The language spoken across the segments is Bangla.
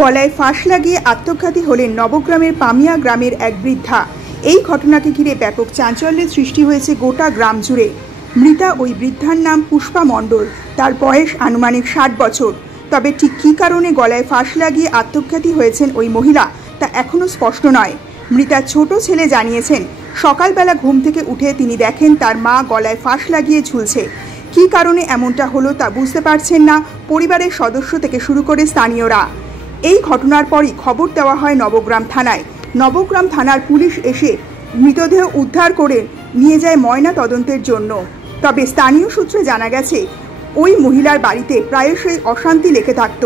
গলায় ফাঁস লাগিয়ে আত্মঘাতী হলেন নবগ্রামের পামিয়া গ্রামের এক বৃদ্ধা। এই ঘটনাকে ঘিরে ব্যাপক চাঞ্চল্যের সৃষ্টি হয়েছে গোটা গ্রাম জুড়ে। মৃতা ওই বৃদ্ধার নাম পুষ্পা মণ্ডল। তার বয়স আনুমানিক 60 বছর। তবে ঠিক কী কারণে গলায় ফাঁস লাগিয়ে আত্মঘাতী হয়েছেন ওই মহিলা তা এখনও স্পষ্ট নয়। মৃতার ছোট ছেলে জানিয়েছেন, সকালবেলা ঘুম থেকে উঠে তিনি দেখেন তার মা গলায় ফাঁস লাগিয়ে ঝুলছে। কী কারণে এমনটা হলো তা বুঝতে পারছেন না পরিবারের সদস্য থেকে শুরু করে স্থানীয়রা। এই ঘটনার পরই খবর দেওয়া হয় নবগ্রাম থানায়। নবগ্রাম থানার পুলিশ এসে মৃতদেহ উদ্ধার করে নিয়ে যায় ময়না তদন্তের জন্য। তবে স্থানীয় সূত্রে জানা গেছে, ওই মহিলার বাড়িতে প্রায়শই অশান্তি লেগে থাকত।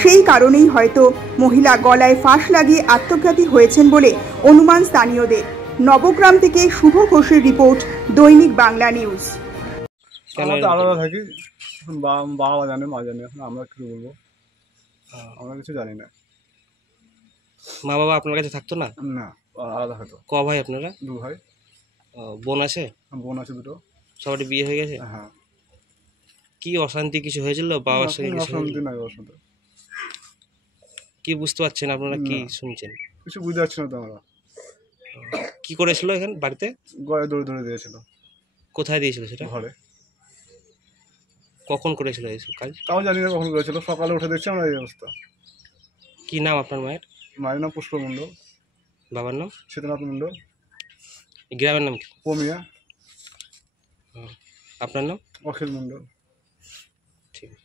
সেই কারণেই হয়তো মহিলা গলায় ফাঁস লাগিয়ে আত্মঘাতী হয়েছেন বলে অনুমান স্থানীয়দের। নবগ্রাম থেকে শুভ ঘোষের রিপোর্ট, দৈনিক বাংলা নিউজ। আমরা তো আলাদা থাকি, বাবা জানে, মা জানে, এখন আমরা কিছু বলবো, আমরা কিছু জানি না। মা বাবা আপনার কাছে থাকতো না? না, আলাদা হতো। ক ভাই আপনারা? 2 ভাই। বোন আছে? বোন আছে 2টো। সবারই বিয়ে হয়ে গেছে? হ্যাঁ। কি অশান্তি কিছু হয়েছিল বাবার সঙ্গে? অশান্তি নাই, অশান্তি। কি বুঝতে পারছেন আপনারা? কি শুনছেন? কিছু বুঝতে পারছি না তো আমরা। কি করেছিল এখানে বাড়িতে? গলায় দড়ি ধরে দিয়েছিল। কোথায় দিয়েছিল সেটা? ঘরে। কখন করেছিল এই কাজ? তাও জানি না কখন করেছিল, সকালে উঠে দেখছি আমরা এই অবস্থা। কি নাম আপনার মায়ের? মায়ের নাম পুষ্পা মণ্ডল। বাবার নাম? শীতনাথ মণ্ডল। গ্রামের নাম কি? পমিয়া। আপনার নাম? অখিল মণ্ডল। ঠিক আছে।